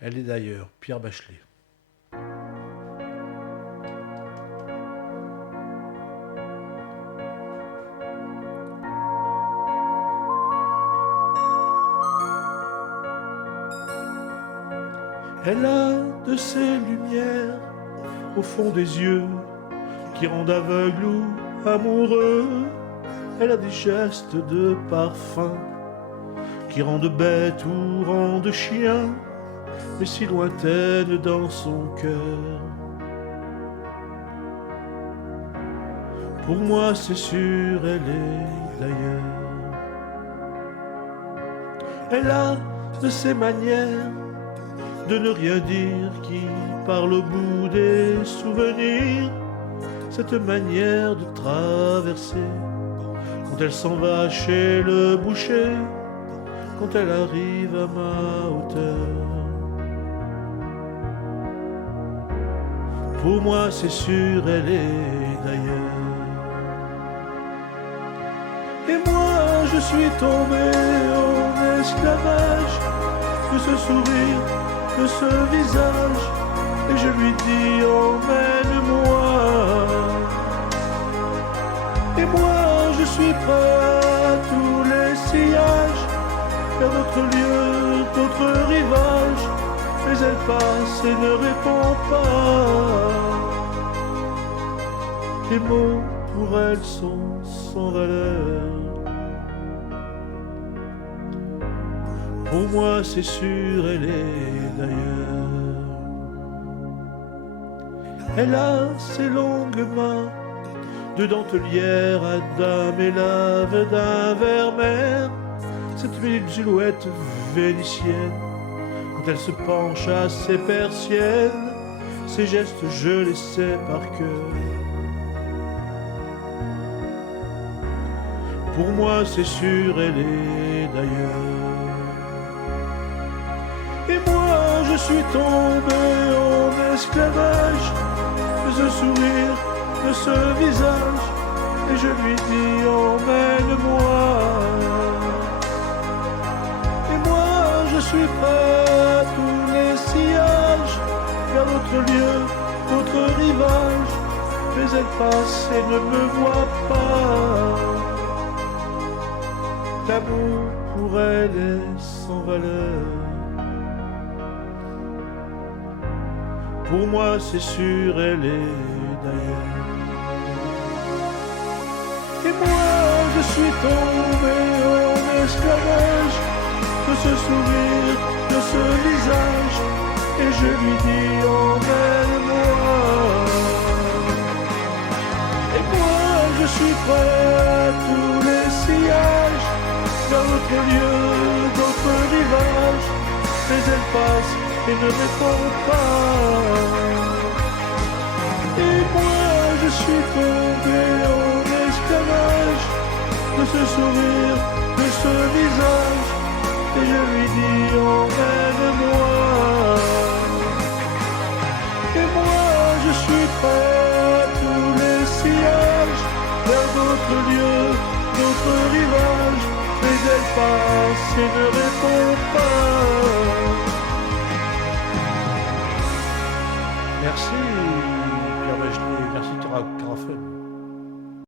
Elle est d'ailleurs Pierre Bachelet. Elle a de ces lumières au fond des yeux qui rendent aveugle ou amoureux. Elle a des gestes de parfum qui rendent bête ou rendent chien, mais si lointaine dans son cœur. Pour moi c'est sûr, elle est d'ailleurs. Elle a de ces manières de ne rien dire qui parle au bout des souvenirs, cette manière de traverser quand elle s'en va chez le boucher, quand elle arrive à ma hauteur. Pour moi c'est sûr, elle est d'ailleurs. Et moi je suis tombé en esclavage de ce sourire, de ce visage, et je lui dis emmène-moi. Et moi je suis prêt à tous les sillages, vers d'autres lieux, d'autres rivages, mais elle passe et ne répond pas. Les mots pour elle sont sans valeur. Pour moi c'est sûr, elle est d'ailleurs. Elle a ses longues mains de dentelière à dame et lave d'un vermeer, cette belle silhouette vénitienne quand elle se penche à ses persiennes, ses gestes je les sais par cœur. Pour moi c'est sûr, elle est d'ailleurs. Et moi je suis tombé en esclavage de ce sourire, de ce visage, et je lui dis emmène-moi. Et moi je suis prêt à tous les sillages, vers d'autres lieux, d'autres rivages, mais elle passe et ne me voit pas. L'amour pour elle est sans valeur. Pour moi c'est sûr, elle est d'ailleurs. Et moi je suis tombé en esclavage de ce sourire, de ce visage, et je lui dis emmène-moi. Et moi je suis prêt à tous les sillages, vers d'autres lieux, d'autres rivages, mais elle passe et ne répond pas. Et moi je suis tombé en esclavage de ce sourire, de ce visage, et je lui dis emmène-moi. Et moi je suis prêt à tous les sillages, vers d'autres lieux, d'autres rivages, mais elle passe et ne répond pas.